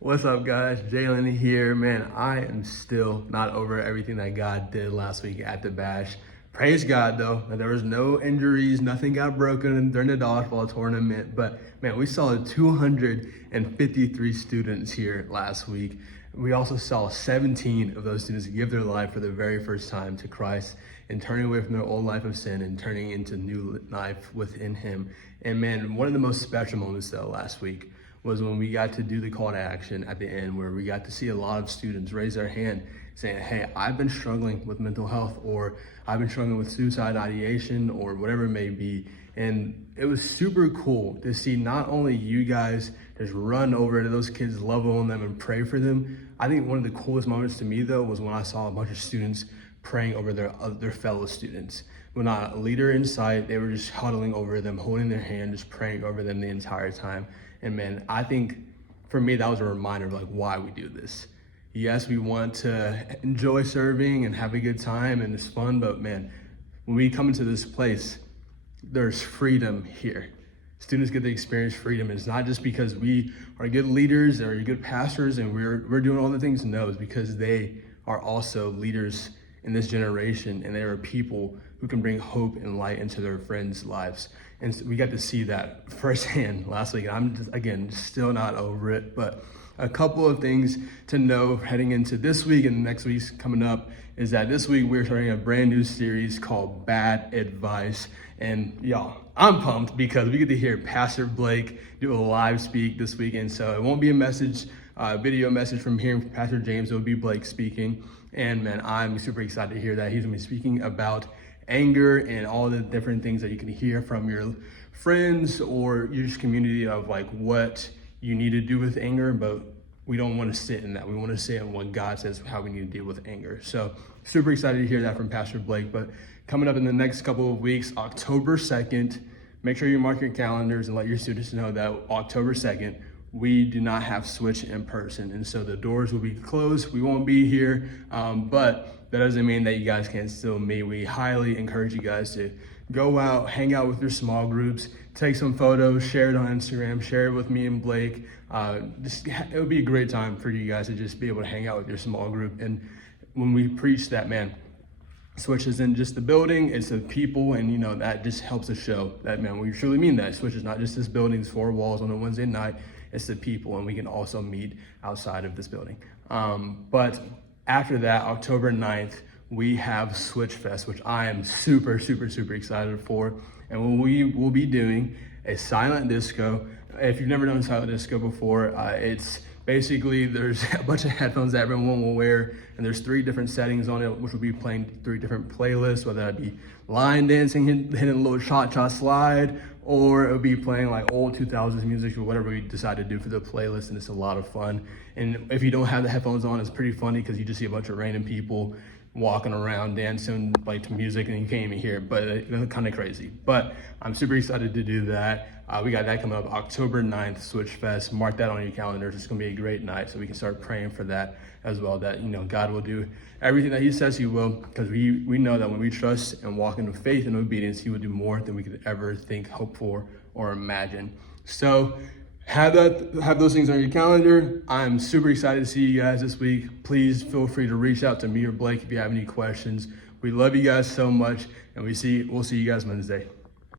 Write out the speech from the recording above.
What's up, guys? Jalen here. Man, I am still not over everything that God did last week at the Bash. Praise God, though, that there was no injuries, nothing got broken during the dodgeball tournament. But man, we saw 253 students here last week. We also saw 17 of those students give their life for the very first time to Christ and turning away from their old life of sin and turning into new life within Him. And man, one of the most special moments, though, last week was when we got to do the call to action at the end, where we got to see a lot of students raise their hand saying, hey, I've been struggling with mental health, or I've been struggling with suicide ideation, or whatever it may be. And it was super cool to see not only you guys just run over to those kids, love on them and pray for them. I think one of the coolest moments to me, though, was when I saw a bunch of students praying over their fellow students. When not a leader in sight, they were just huddling over them, holding their hand, just praying over them the entire time. And man, I think for me, that was a reminder of like why we do this. Yes, we want to enjoy serving and have a good time and it's fun, but man, when we come into this place, there's freedom here. Students get to experience freedom. It's not just because we are good leaders or good pastors and we're doing all the things. No, it's because they are also leaders in this generation, and there are people who can bring hope and light into their friends' lives. And so we got to see that firsthand last week. I'm just, again, still not over it, but a couple of things to know heading into this week and the next week's coming up is that this week we're starting a brand new series called Bad Advice. And y'all, I'm pumped because we get to hear Pastor Blake do a live speak this weekend. So it won't be a message, video message from hearing from Pastor James. It'll be Blake speaking. And man, I'm super excited to hear that. He's gonna be speaking about anger and all the different things that you can hear from your friends or your community of like what you need to do with anger, but we don't want to sit in that. We want to sit in what God says how we need to deal with anger. So super excited to hear that from Pastor Blake. But coming up in the next couple of weeks, October 2nd, make sure you mark your calendars and let your students know that October 2nd, we do not have Switch in person. And so the doors will be closed. We won't be here, but that doesn't mean that you guys can't still meet. We highly encourage you guys to go out, hang out with your small groups, take some photos, share it on Instagram, share it with me and Blake. It would be a great time for you guys to just be able to hang out with your small group. And when we preach that, man, Switch isn't just the building, it's the people, and that just helps us show that, man, we truly mean that. Switch is not just this building, these four walls on a Wednesday night, it's the people, and we can also meet outside of this building. But after that, October 9th, we have Switch Fest, which I am super, super, super excited for. And we will be doing a silent disco. If you've never done silent disco before, it's basically there's a bunch of headphones that everyone will wear, and there's 3 different settings on it, which will be playing 3 different playlists, whether that be line dancing, hitting a little cha-cha slide, or it'll be playing like old 2000s music or whatever we decide to do for the playlist, and it's a lot of fun. And if you don't have the headphones on, it's pretty funny because you just see a bunch of random people walking around dancing like to music and you can't even hear it, but it's kind of crazy. But I'm super excited to do that. We got that coming up October 9th, Switch Fest. Mark that on your calendars. It's gonna be a great night, so we can start praying for that as well, that God will do everything that He says He will, because we know that when we trust and walk in faith and obedience, He will do more than we could ever think, hope for, or imagine. So have those things on your calendar. I'm super excited to see you guys this week. Please feel free to reach out to me or Blake if you have any questions. We love you guys so much, and we'll see you guys Wednesday.